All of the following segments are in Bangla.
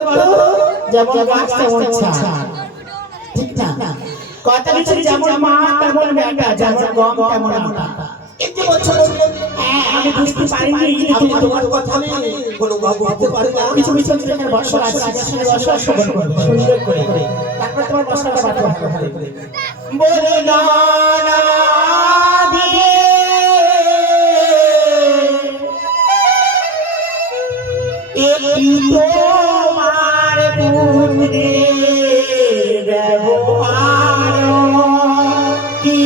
যেমন গাছ তেমন ছাদ, ঠিক না? কথা হচ্ছে যেমন মা তেমন বেটা, যেমন গম তেমন আটা। একটু বছর আমি বুঝতে পারিনি, আমি তোমার কথা আমি কোনো বুঝতে পারি না। কিছু কিছু এখানে বসা আছে, সেখানে বসা শোভন করবে সুন্দর করে। তারপর তোমার বসাটা বাদ ভালো করে বলে না না দিয়ে একটু তোমার পুত্রের ব্যবহার কি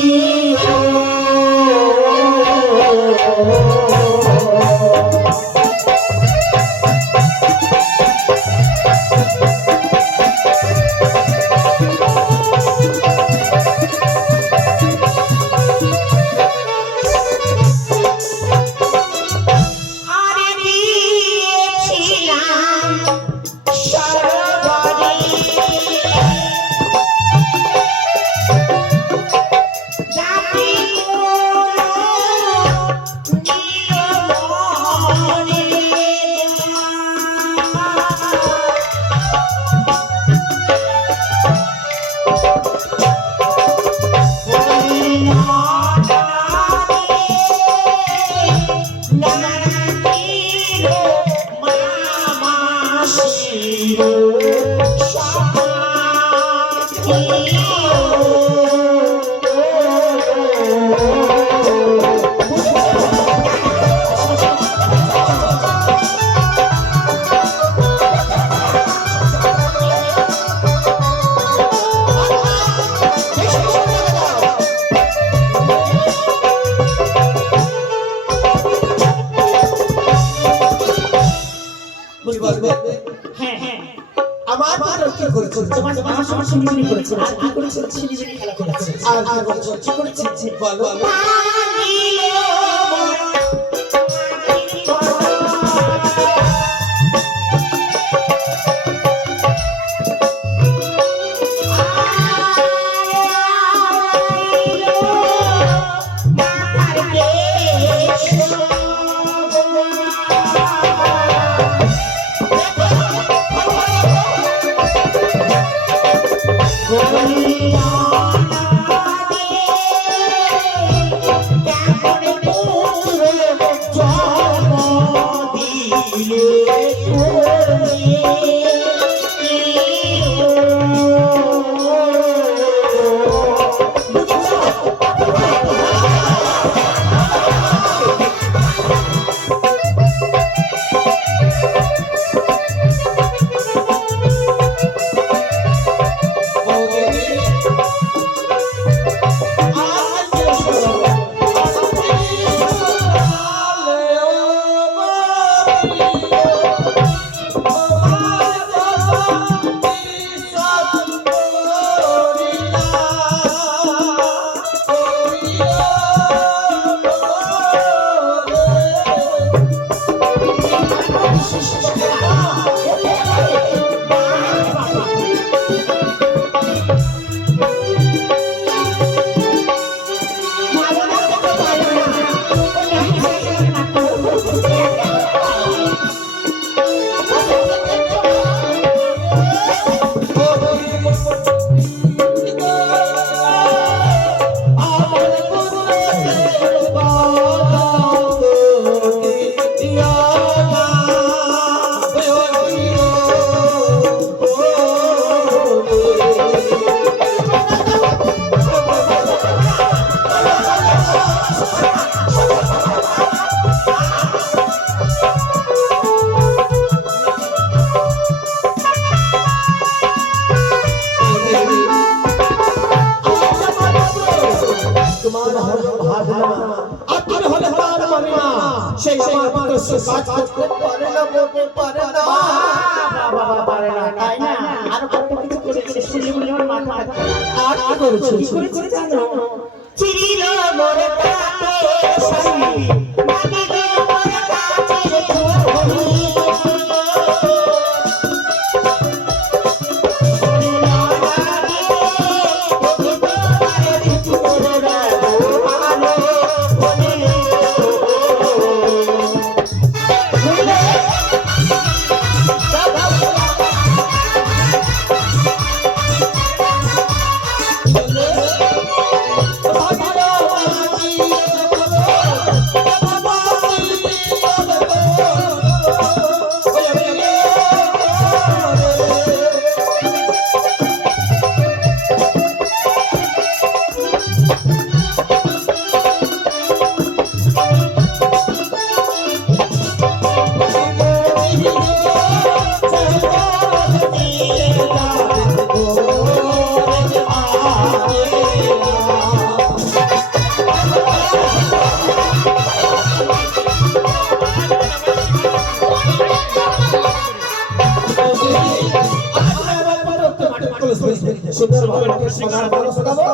সুন্দরভাবে সোনার বড় শোনাবো।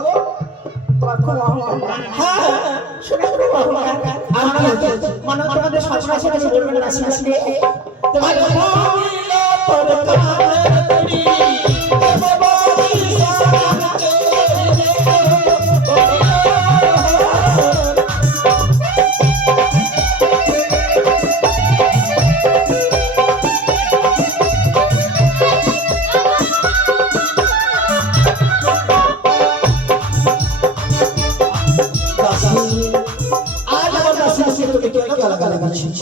তোমার খুব অহংকার। হ্যাঁ, শুনে খুব অহংকার। আমার মনে হয় তোমাদের সবসময় সেটা বলবেন না, আসলে তোমার আজ আমার দাসী তোকে কেন গালাগালি দিচ্ছিস?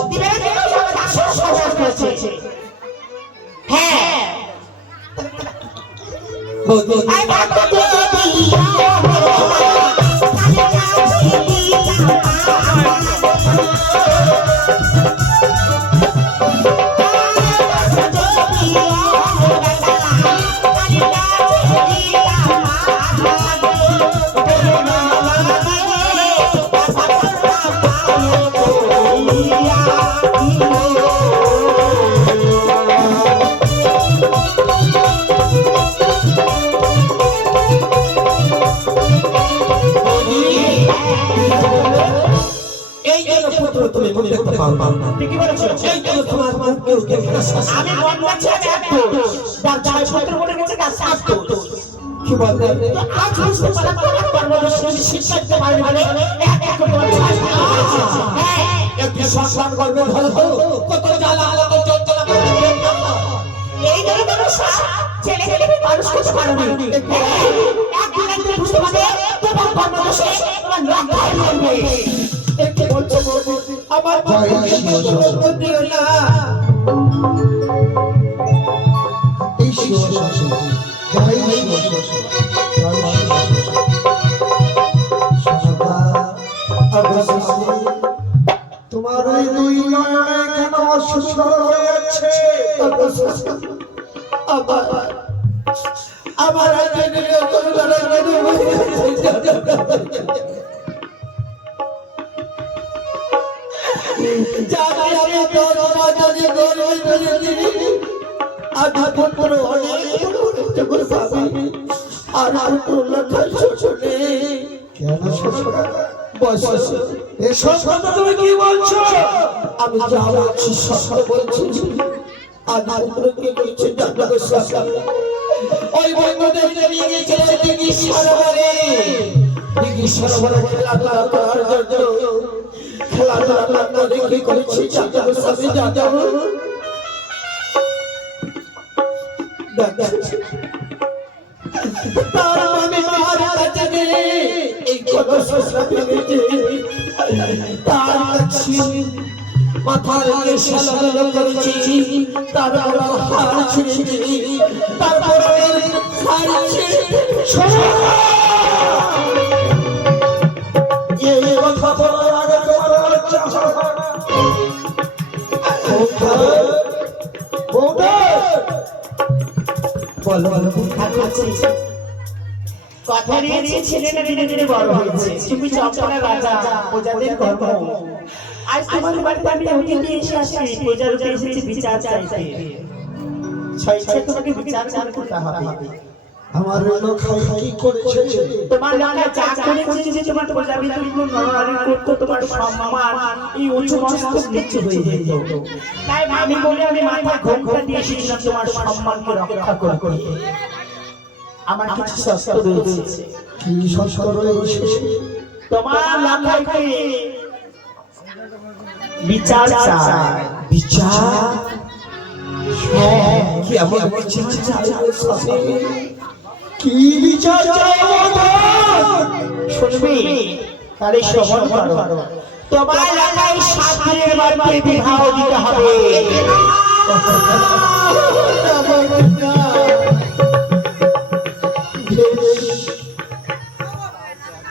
হ্যাঁ এই জন্য পুত্র তুমি মুখ দেখতে পারবা না। ঠিকই বলেছো। এই জন্য তোমার মুখ কেউ দেখে না। আমি মন লাগছে এক দোষ, তার ছয় ছত্র বলে গেছে তার সাত দোষ। কি বলবে? তো আজ বুঝতে পারলাম তোমার কর্মদর্শী শিক্ষা দিতে পারবে বলে এক এক করে তোমার ছয় ছত্র বলেছে। হ্যাঁ, একটি সংসার করবে ভালো কত জ্বালা কত যন্ত্রণা করবে। এই ধরে মানুষ ছেলে ছেলে মানুষ করতে পারো না। একদিন একদিন বুঝতে পারবে তোমার কর্মদর্শী তোমার লজ্জায় করবে। একটি বলছো আমার পক্ষে দিও না। তোমার ওই দুই নয়নে কেন অসুন্দর হয়েছে? আমার কেন শ্বশুর? এসব কথা তুমি কি বলছো? আমি যা বলছি সত্য বলছি। আর পুত্রকে বলছি ওই বন্ধুদের নিয়ে গিয়েছিল দিঘি সরোবরে। দিঘি সরোবরে খেলাধুলা করার জন্য খেলাধুলা করে কি করেছি যাদব স্বামী যাদব তার আমি মার কাছে গিয়ে এই কত শ্বশুর ভেঙেছে তার কাছে মাথার আগে সালাম করেছি তার হাত ছিঁড়ে তারপরে শাড়ি ছিঁড়ে এই কথা বলার আগে তোমার লজ্জা কথা দিয়েছি ছেলেটা ধীরে ধীরে বড় হয়েছে। তুমি চম্পনা রাজা, প্রজাদের গর্ব। আজ তোমার বাড়িতে আমি অতিথি এসে আসছি, প্রজার উপর এসেছি বিচার চাইতে। ছয় ছয় তোমাকে বিচার করতে হবে। আমার লোক কি করেছে? তোমার লাগা যা করেছে যে তোমার প্রজাবিদ নরনারী করতো, তোমার সম্মান এই উঁচু মস্তক নিচু হয়ে যেত। তাই আমি বলে আমি মাথা ঘোমটা দিয়ে এসেছিলাম তোমার সম্মানকে রক্ষা করতে। আমার কিছু শস্ত্র রয়েছে। কি শস্ত্র রয়েছে? তোমার লাগাইতে বিচার চাই। বিচার হ্যাঁ, কি এমন বিচার চাই স্বামী? কি বিচার চাই? শুনবি তাহলে শ্রবণ করো। তোমার লাগাই 7 দিনের মধ্যে বিবাহ দিতে হবে।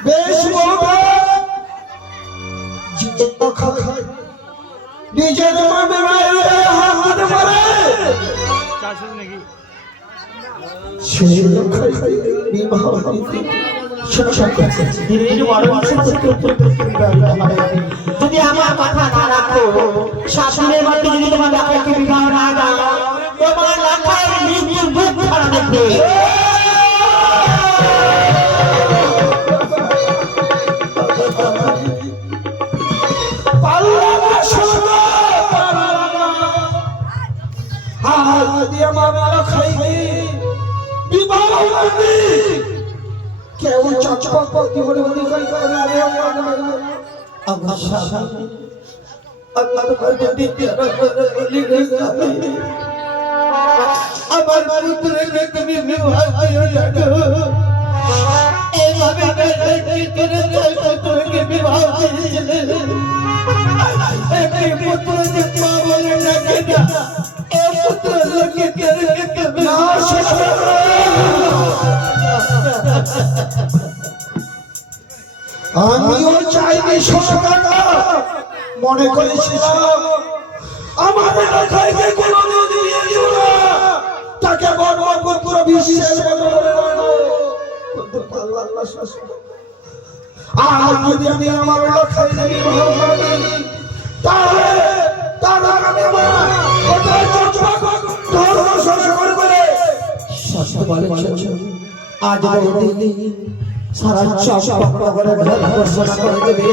বেশ নিজের মনে হাত মারে যদি আমার কথা না রাখো, 7 দিনের মধ্যে যদি তোমার লাগাইকে বিবাহ না দাও, তোমার লাগাই থাকবে। কেউ চকচক কি বলে বলি করে আমার স্বামী আমার পুত্রকে তুমি বিবাহ দিও। এইভাবে পুত্রকে বিবাহ দিয়েছিলে, একটি পুত্রকে মা বলে ডাকে না, এ পুত্রকে তুমি আমিও চাইনি সরকারটা মনে করেছিলাম আমাদের খাইতে কোনোদিন দিয়ে দিও না, তাকে বর্বপুত্র বিশ্বের বদলে রাখো। আর যদি আমি আমার খাইতে বিবাহ করি তাহলে তার আগামী মা কোথায় চটপট ধর্ম সংস্কার করে সত্য বলেছ। আজ বড়দিন সারা চক করে ঘোষণা করে দেবে।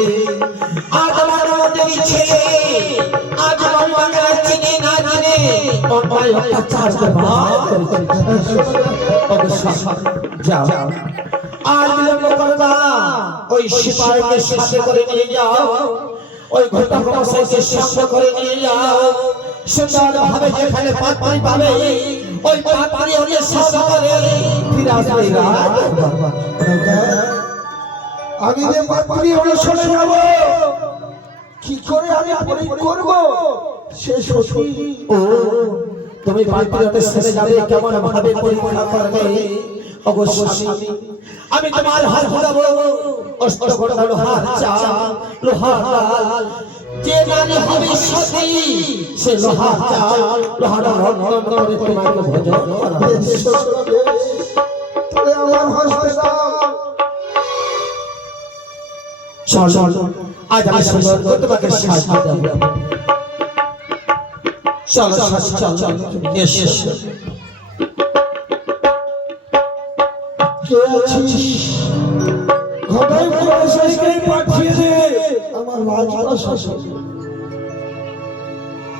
আজ আমার মন্দির ছেলে আজ বাংলা চিনে না জানে অন্যায় অত্যাচার যাও আর বিলম্ব করো না, ওই সিপাহীকে সাথে করে নিয়ে যাও, ওই ঘটা মশাইকে সঙ্গে করে নিয়ে যাও। সুন্দর ভাবে যেখানে পাত্রী পাবে ওই পাত্রী হলে সাগরে ফিরে আসবে। আমি যে পাত্রী হলে সরে যাব, কি করে আমি পরীক্ষা করব সে সত্যি। ও তুমি পাত্রী হলে সেরে যাবে, কেমন ভাবে পরীক্ষা করবে? অবশ্যই আমি তোমার হাত ধরবো, অস্ত্র করবো লোহার চাল লোহার লাল। যে নারী হবে সতী সে লোহার চাল লোহার রন্ধন করে তোমাকে ভোজন করাবে। তাহলে আমার হস্তে দাও। চল আজ আমি সুন্দর করে তোমাকে সাজা দেব। চল চল চল এস এস। কে আছিস? ঘটাই মশাইকে পাঠিয়ে দে আমার লাজ